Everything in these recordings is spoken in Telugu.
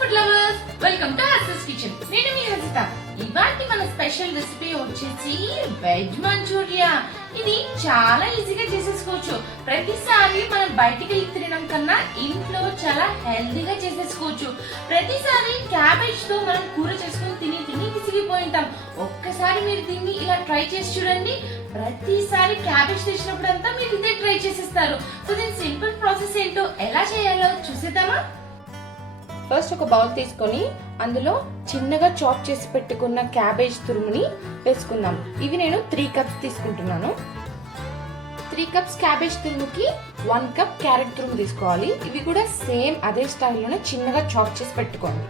Food lovers welcome to Harsha's kitchen నేను మీ హర్షిత ఇవాటి మన స్పెషల్ రెసిపీ వచ్చేసి వెజ్ మంచూరియా ఇది చాలా ఈజీగా చేసేసుకోవచ్చు. ప్రతిసారి మనం బయటికి వెళ్ళి తినడం కన్నా ఇంట్లో చాలా హెల్తీగా చేసేసుకోవచ్చు. ప్రతిసారి క్యాబేజ్తో మనం కూర చేసుకుని తిని తిని విసిగిపోయింటాం. ఒక్కసారి మీరు దీన్ని ఇలా ట్రై చేసి చూడండి. ప్రతిసారి క్యాబేజ్ తెచ్చినప్పుడంతా మీరు ఇదే ట్రై చేసేస్తారు. సో దీని సింపుల్ ప్రాసెస్ ఏంటో ఎలా చేయాలో చూసేద్దామా? ఫస్ట్ ఒక బౌల్ తీసుకొని అందులో చిన్నగా చాప్ చేసి పెట్టుకున్న క్యాబేజ్ తురుముని వేసుకుందాం. ఇవి నేను త్రీ కప్స్ తీసుకుంటున్నాను. త్రీ కప్స్ క్యాబేజ్ తురుముకి వన్ కప్ క్యారెట్ తురుము తీసుకోవాలి. ఇవి కూడా సేమ్ అదే స్టైల్లోనే చిన్నగా చాప్ చేసి పెట్టుకోండి.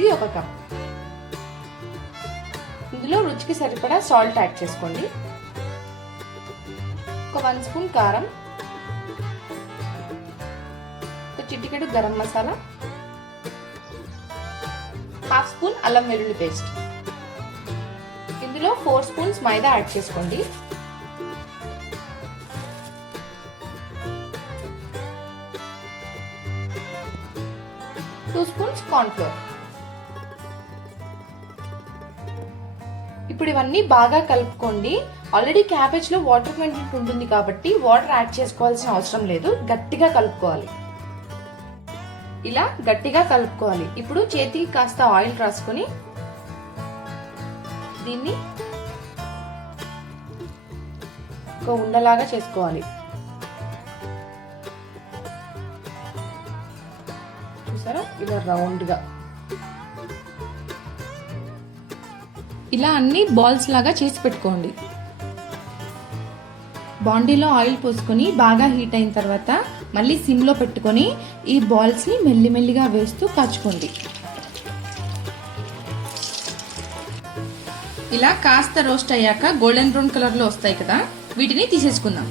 ఇది ఒక కప్ ఇందులో రుచికి సరిపడా సాల్ట్ యాడ్ చేసుకోండి. ఒక వన్ స్పూన్ కారం. ఒక చిటికెడు గరం మసాలా హాఫ్ స్పూన్ అల్లం వెల్లుల్లి పేస్ట్ ఇందులో ఫోర్ స్పూన్స్ మైదా యాడ్ చేసుకోండి. టూ స్పూన్స్ కార్న్ఫ్లోర్ ఇప్పుడు ఇవన్నీ బాగా కలుపుకోండి. ఆల్రెడీ క్యాబేజ్లో వాటర్ కంటెంట్ ఉంటుంది కాబట్టి వాటర్ యాడ్ చేసుకోవాల్సిన అవసరం లేదు. గట్టిగా కలుపుకోవాలి. ఇలా గట్టిగా కలుపుకోవాలి. ఇప్పుడు చేతికి కాస్త ఆయిల్ రాసుకొని దీన్ని ఒక ఉండలాగా చేసుకోవాలి. చూసారా? ఇలా రౌండ్గా. ఇలా అన్ని బాల్స్ లాగా చేసి పెట్టుకోండి. బాండీలో ఆయిల్ పోసుకొని బాగా హీట్ అయిన తర్వాత మళ్ళీ సిమ్లో పెట్టుకొని ఈ బాల్స్ని మెల్లిమెల్లిగా వేస్తూ కాచుకోండి. ఇలా కాస్త రోస్ట్ అయ్యాక గోల్డెన్ బ్రౌన్ కలర్లో వస్తాయి కదా వీటిని తీసేసుకుందాం.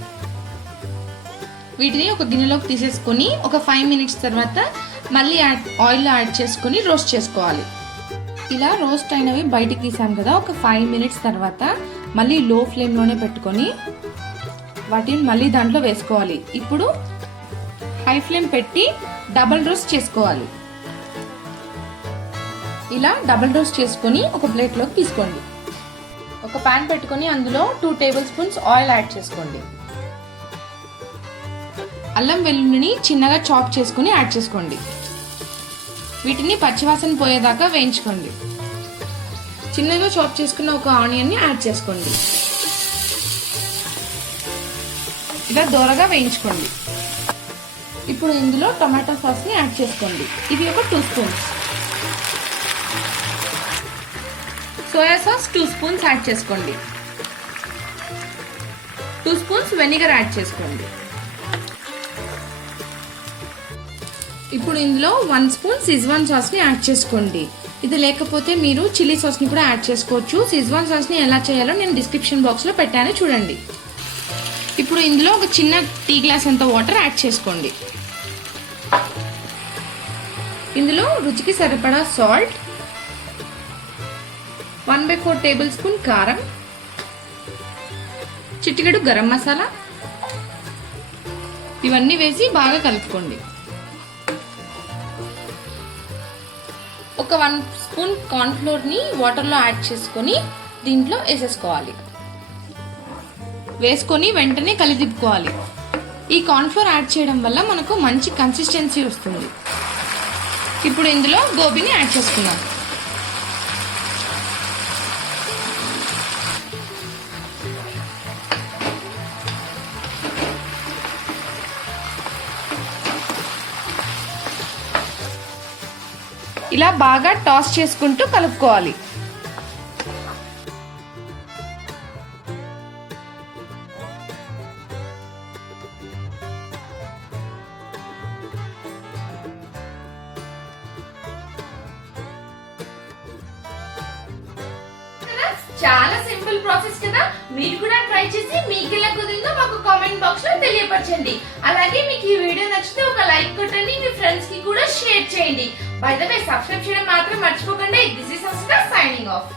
వీటిని ఒక గిన్నెలోకి తీసేసుకొని ఒక ఫైవ్ మినిట్స్ తర్వాత మళ్ళీ యాడ్ ఆయిల్లో యాడ్ చేసుకొని రోస్ట్ చేసుకోవాలి. ఇలా రోస్ట్ అయినవి బయటికి తీసాం కదా ఒక ఫైవ్ మినిట్స్ తర్వాత మళ్ళీ లో ఫ్లేమ్లోనే పెట్టుకొని వాటిని మళ్ళీ దాంట్లో వేసుకోవాలి. ఇప్పుడు హై ఫ్లేమ్ పెట్టి డబల్ రోస్ట్ చేసుకోవాలి. ఇలా డబల్ రోస్ట్ చేసుకొని ఒక ప్లేట్లోకి తీసుకోండి. ఒక పాన్ పెట్టుకొని అందులో two table spoons oil add చేసుకోండి. అల్లం వెల్లుల్లిని చిన్నగా చాప్ చేసుకుని యాడ్ చేసుకోండి. వీటిని పచ్చివాసన పోయేదాకా వేయించుకోండి. చిన్నగా చాప్ చేసుకున్న ఒక ఆనియన్ని యాడ్ చేసుకోండి. ఇలా దోరగా వేయించుకోండి. ఇప్పుడు ఇందులో టమాటా సాస్ని యాడ్ చేసుకోండి. ఇది ఒక two spoons soya sauce two spoons add చేసుకోండి. టూ స్పూన్స్ వెనిగర్ యాడ్ చేసుకోండి. ఇప్పుడు ఇందులో వన్ స్పూన్ సిజ్వాన్ సాస్ని యాడ్ చేసుకోండి. ఇది లేకపోతే మీరు చిల్లీ సాస్ని కూడా యాడ్ చేసుకోవచ్చు. సిజ్వాన్ సాస్ని ఎలా చేయాలో నేను డిస్క్రిప్షన్ బాక్స్లో పెట్టాను చూడండి. ఇప్పుడు ఇందులో ఒక చిన్న టీ గ్లాస్ అంత వాటర్ యాడ్ చేసుకోండి. ఇందులో రుచికి సరిపడా salt one by four table spoon కారం చిటికెడు గరం మసాలా ఇవన్నీ వేసి బాగా కలుపుకోండి. ఒక వన్ స్పూన్ కార్న్ఫ్లోర్ని వాటర్లో యాడ్ చేసుకొని దీంట్లో వేసేసుకోవాలి. వేసుకొని వెంటనే కలిదిప్పుకోవాలి. ఈ కార్న్ఫ్లోర్ యాడ్ చేయడం వల్ల మనకు మంచి కన్సిస్టెన్సీ వస్తుంది. ఇప్పుడు ఇందులో గోబీని యాడ్ చేసుకుందాం. ఇలా బాగా టాస్ చేసుకుంటూ కలుపుకోవాలి. చాలా సింపుల్ ప్రాసెస్ కదా. మీరు కూడా ట్రై చేసి మీకు ఎలా కుదిరిందో మాకు కామెంట్ బాక్స్లో తెలియపరచండి. అలాగే మీకు ఈ వీడియో నచ్చితే ఒక లైక్ కొట్టండి మీ ఫ్రెండ్స్కి కూడా షేర్ చేయండి. బై ద వే సబ్స్క్రైబ్ చేయడం మాత్రం మర్చిపోకండి. This is signing off